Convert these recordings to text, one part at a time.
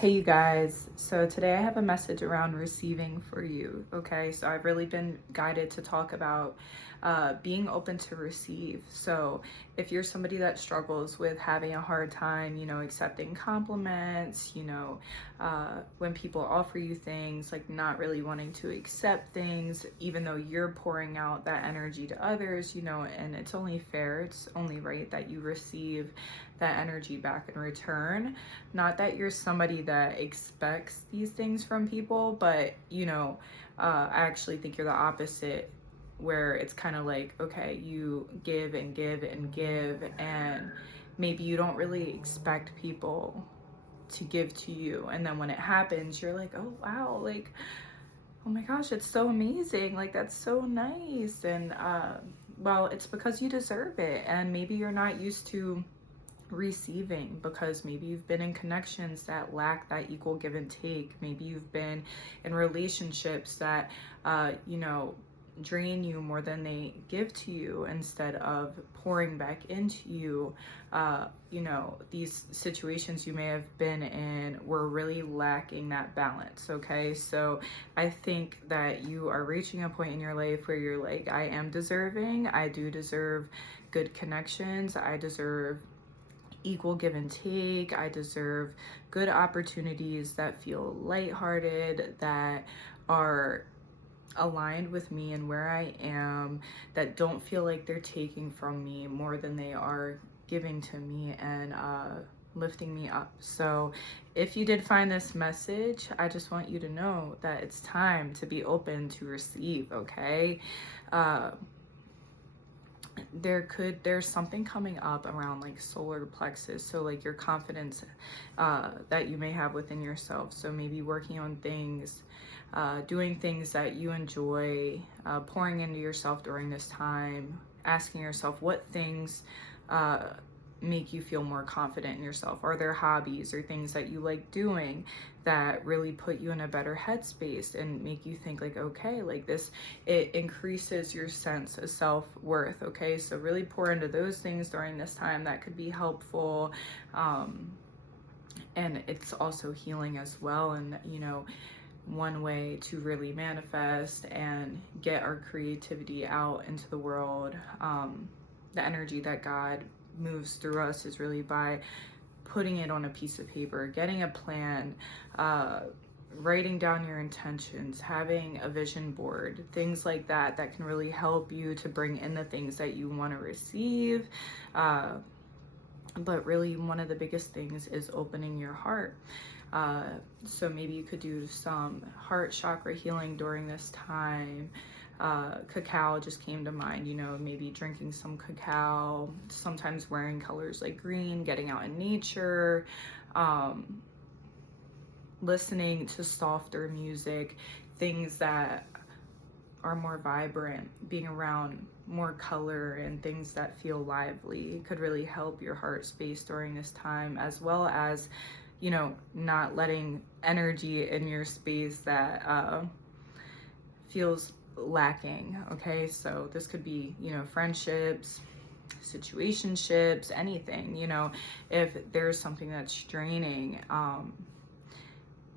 Hey you guys, so today I have a message around receiving for you. Okay, so I've really been guided to talk about being open to receive. So if you're somebody that struggles with having a hard time, accepting compliments, when people offer you things, like not really wanting to accept things, even though you're pouring out that energy to others, and it's only fair, it's only right that you receive that energy back in return. Not that you're somebody that expects these things from people, but I actually think you're the opposite, where it's kind of like, okay, you give and give and give, and maybe you don't really expect people to give to you. And then when it happens, you're like, oh wow, like, oh my gosh, it's so amazing. Like, that's so nice. And well, it's because you deserve it. And maybe you're not used to receiving because maybe you've been in connections that lack that equal give and take. Maybe you've been in relationships that drain you more than they give to you instead of pouring back into you. These situations you may have been in were really lacking that balance. Okay, so I think that you are reaching a point in your life where you're like, I am deserving, I do deserve good connections, I deserve equal give and take. I deserve good opportunities that feel lighthearted, that are aligned with me and where I am, that don't feel like they're taking from me more than they are giving to me and lifting me up. So if you did find this message, I just want you to know that it's time to be open to receive, okay? Uh, there's something coming up around like solar plexus, so like your confidence that you may have within yourself. So maybe working on things, doing things that you enjoy, pouring into yourself during this time, asking yourself what things make you feel more confident in yourself. Are there hobbies or things that you like doing that really put you in a better headspace and make you think like, okay, like this, it increases your sense of self-worth. Okay, so really pour into those things during this time. That could be helpful. And it's also healing as well. And one way to really manifest and get our creativity out into the world, the energy that God moves through us, is really by putting it on a piece of paper, getting a plan, writing down your intentions, having a vision board, things like that, that can really help you to bring in the things that you want to receive. But really, one of the biggest things is opening your heart. So maybe you could do some heart chakra healing during this time. Cacao just came to mind, maybe drinking some cacao, sometimes wearing colors like green, getting out in nature, listening to softer music, things that are more vibrant, being around more color and things that feel lively could really help your heart space during this time, as well as not letting energy in your space that feels lacking. Okay, so this could be friendships, situationships, anything. If there's something that's draining,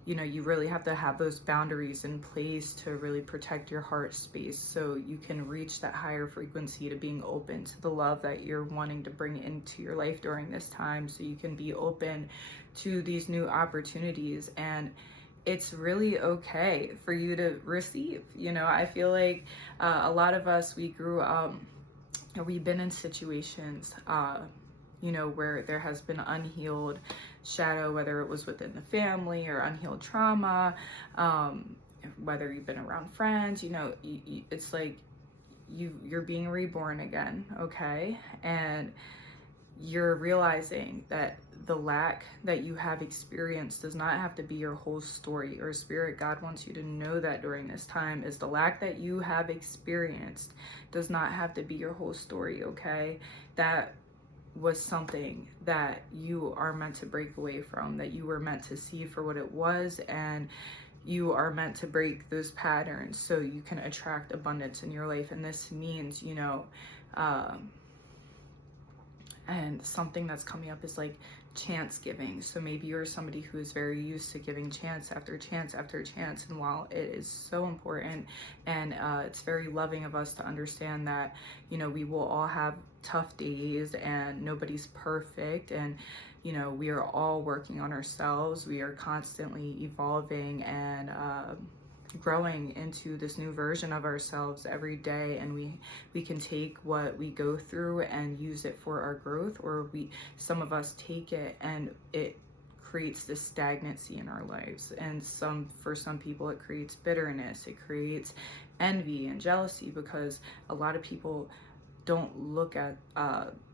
you really have to have those boundaries in place to really protect your heart space so you can reach that higher frequency, to being open to the love that you're wanting to bring into your life during this time, so you can be open to these new opportunities. And it's really okay for you to receive. I feel like a lot of us, we grew up, we've been in situations where there has been unhealed shadow, whether it was within the family or unhealed trauma, whether you've been around friends, it's like you're being reborn again, okay? And you're realizing that the lack that you have experienced does not have to be your whole story. Or Spirit God wants you to know that during this time, is the lack that you have experienced does not have to be your whole story, okay? That was something that you are meant to break away from, that you were meant to see for what it was, and you are meant to break those patterns so you can attract abundance in your life. And this means, and something that's coming up is like chance giving. So maybe you're somebody who is very used to giving chance after chance after chance, and while it is so important and it's very loving of us to understand that, you know, we will all have tough days and nobody's perfect, and you know, we are all working on ourselves, we are constantly evolving and growing into this new version of ourselves every day, and we can take what we go through and use it for our growth, or some of us take it and it creates this stagnancy in our lives. And for some people it creates bitterness, it creates envy and jealousy, because a lot of people don't look at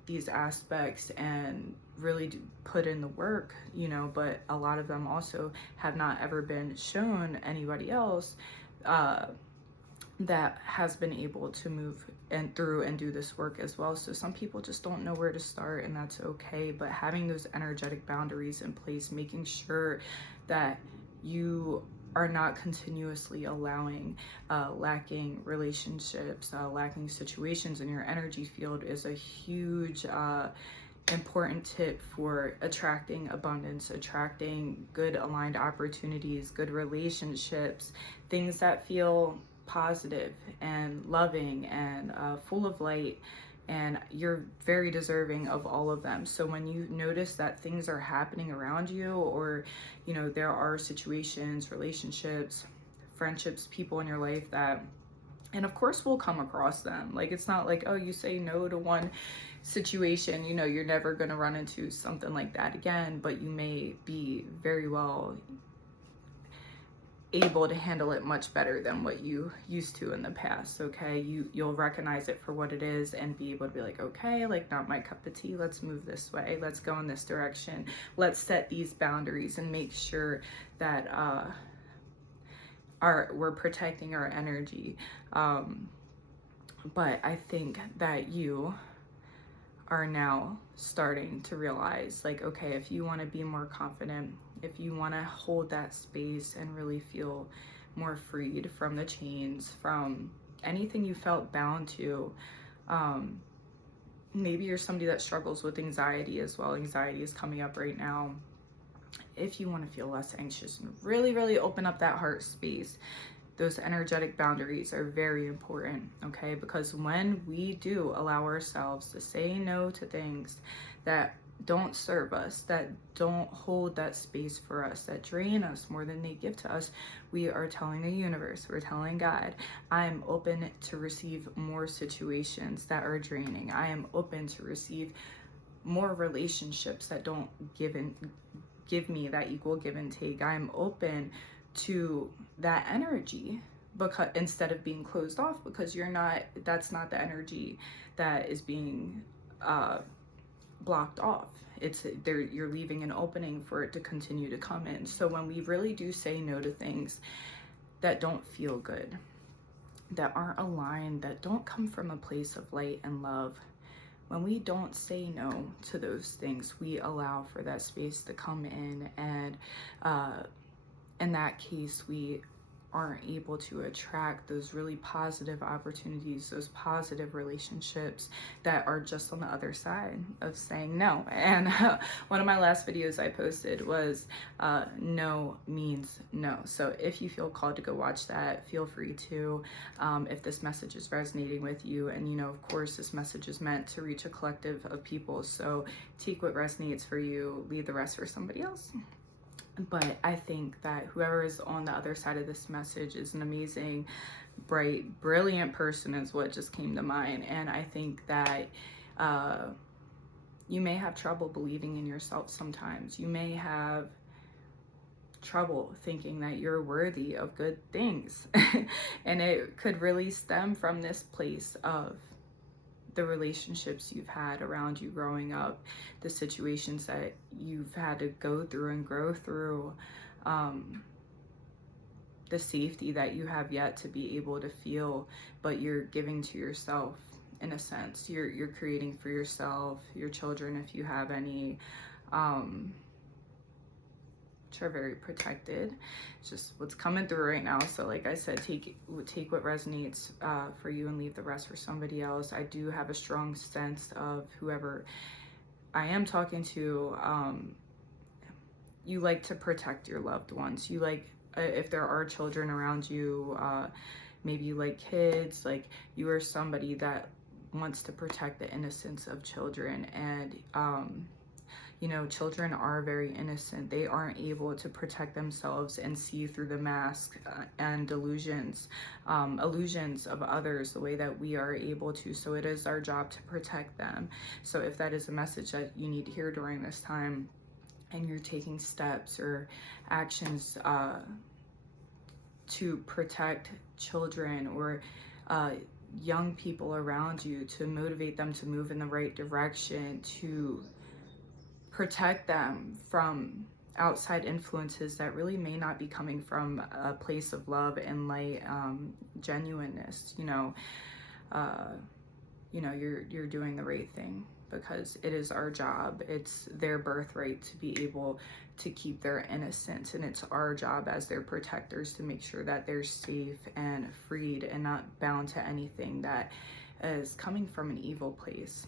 these aspects and really put in the work, you know, but a lot of them also have not ever been shown anybody else that has been able to move and through and do this work as well. So some people just don't know where to start, and that's okay. But having those energetic boundaries in place, making sure that you are not continuously allowing lacking relationships, lacking situations in your energy field, is a huge important tip for attracting abundance, attracting good aligned opportunities, good relationships, things that feel positive and loving and full of light. And you're very deserving of all of them. So when you notice that things are happening around you, or you know, there are situations, relationships, friendships, people in your life that, and of course we'll come across them, like it's not like, oh, you say no to one situation, you know, you're never going to run into something like that again, but you may be very well able to handle it much better than what you used to in the past. Okay, you'll recognize it for what it is and be able to be like, okay, like, not my cup of tea, let's move this way, let's go in this direction, let's set these boundaries and make sure that we're protecting our energy. But I think that you are now starting to realize, like, okay, if you want to be more confident, if you want to hold that space and really feel more freed from the chains, from anything you felt bound to, maybe you're somebody that struggles with anxiety as well. Anxiety is coming up right now. If you want to feel less anxious and really, really open up that heart space, those energetic boundaries are very important, okay? Because when we do allow ourselves to say no to things that don't serve us, that don't hold that space for us, that drain us more than they give to us, we are telling the universe, we're telling God, I am open to receive more situations that are draining. I am open to receive more relationships that don't give me that equal give and take. I am open to that energy, because instead of being closed off, because that's not the energy that is being blocked off. It's there, you're leaving an opening for it to continue to come in. So when we really do say no to things that don't feel good, that aren't aligned, that don't come from a place of light and love, when we don't say no to those things, we allow for that space to come in, and in that case, we aren't able to attract those really positive opportunities, those positive relationships that are just on the other side of saying no. And one of my last videos I posted was no means no. So if you feel called to go watch that, feel free to, if this message is resonating with you. And you know, of course, this message is meant to reach a collective of people, so take what resonates for you, leave the rest for somebody else. But I think that whoever is on the other side of this message is an amazing, bright, brilliant person, is what just came to mind. And I think that you may have trouble believing in yourself sometimes. You may have trouble thinking that you're worthy of good things. And it could really stem from this place of the relationships you've had around you growing up, the situations that you've had to go through and grow through, the safety that you have yet to be able to feel, but you're giving to yourself in a sense. You're creating for yourself, your children, if you have any, which are very protected. It's just what's coming through right now. So like I said, take what resonates for you and leave the rest for somebody else. I do have a strong sense of whoever I am talking to, you like to protect your loved ones. You like, if there are children around you, maybe you like kids, like you are somebody that wants to protect the innocence of children. And you know, children are very innocent. They aren't able to protect themselves and see through the mask and delusions, illusions of others the way that we are able to. So it is our job to protect them. So if that is a message that you need to hear during this time, and you're taking steps or actions to protect children or young people around you, to motivate them to move in the right direction, to protect them from outside influences that really may not be coming from a place of love and light, genuineness, you're doing the right thing, because it is our job. It's their birthright to be able to keep their innocence, and it's our job as their protectors to make sure that they're safe and freed and not bound to anything that is coming from an evil place.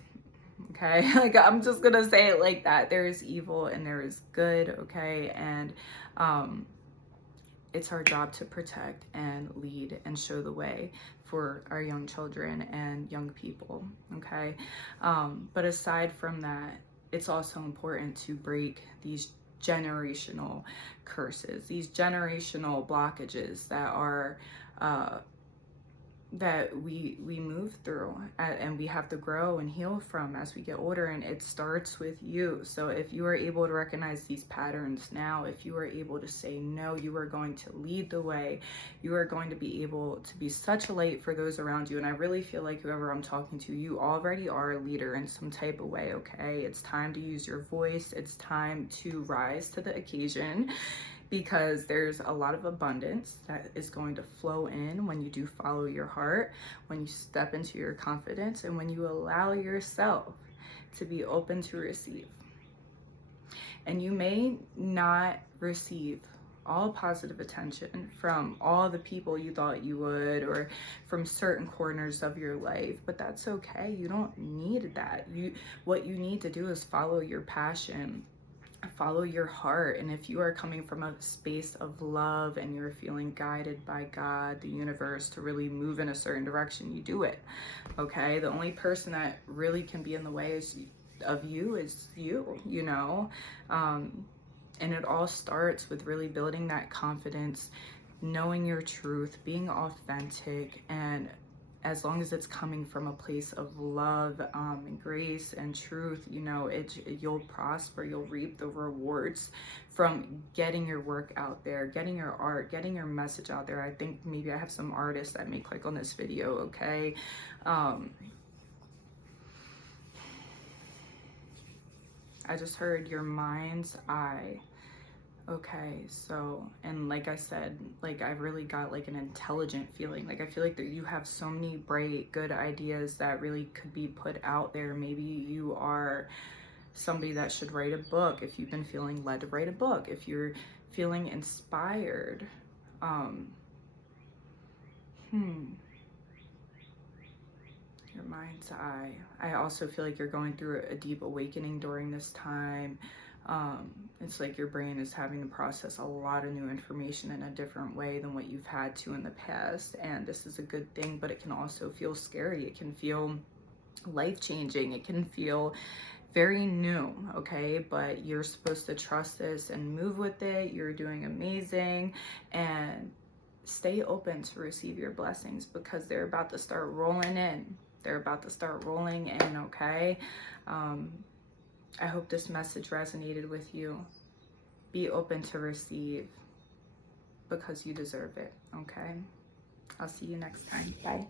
Okay, like I'm just gonna say it like that. There is evil and there is good, okay? And it's our job to protect and lead and show the way for our young children and young people, okay? But aside from that, it's also important to break these generational curses, these generational blockages that are that we move through, and we have to grow and heal from as we get older. And it starts with you. So if you are able to recognize these patterns now, if you are able to say no, you are going to lead the way. You are going to be able to be such a light for those around you. And I really feel like whoever I'm talking to, you already are a leader in some type of way, okay? It's time to use your voice. It's time to rise to the occasion, because there's a lot of abundance that is going to flow in when you do follow your heart, when you step into your confidence, and when you allow yourself to be open to receive. And you may not receive all positive attention from all the people you thought you would, or from certain corners of your life, but that's okay. You don't need that. What you need to do is follow your passion, follow your heart. And if you are coming from a space of love and you're feeling guided by God, the universe, to really move in a certain direction, you do it, okay? The only person that really can be in the way of you is you, and it all starts with really building that confidence, knowing your truth, being authentic, and as long as it's coming from a place of love, and grace and truth, you'll prosper. You'll reap the rewards from getting your work out there, getting your art, getting your message out there. I think maybe I have some artists that may click on this video, okay? I just heard your mind's eye. Okay, so, and like I said, like I've really got like an intelligent feeling. Like I feel like that you have so many bright, good ideas that really could be put out there. Maybe you are somebody that should write a book. If you've been feeling led to write a book, if you're feeling inspired, your mind's eye. I also feel like you're going through a deep awakening during this time. It's like your brain is having to process a lot of new information in a different way than what you've had to in the past. And this is a good thing, but it can also feel scary. It can feel life-changing. It can feel very new, okay? But you're supposed to trust this and move with it. You're doing amazing, and stay open to receive your blessings, because they're about to start rolling in. They're about to start rolling in, okay? I hope this message resonated with you. Be open to receive, because you deserve it, okay? I'll see you next time. Bye.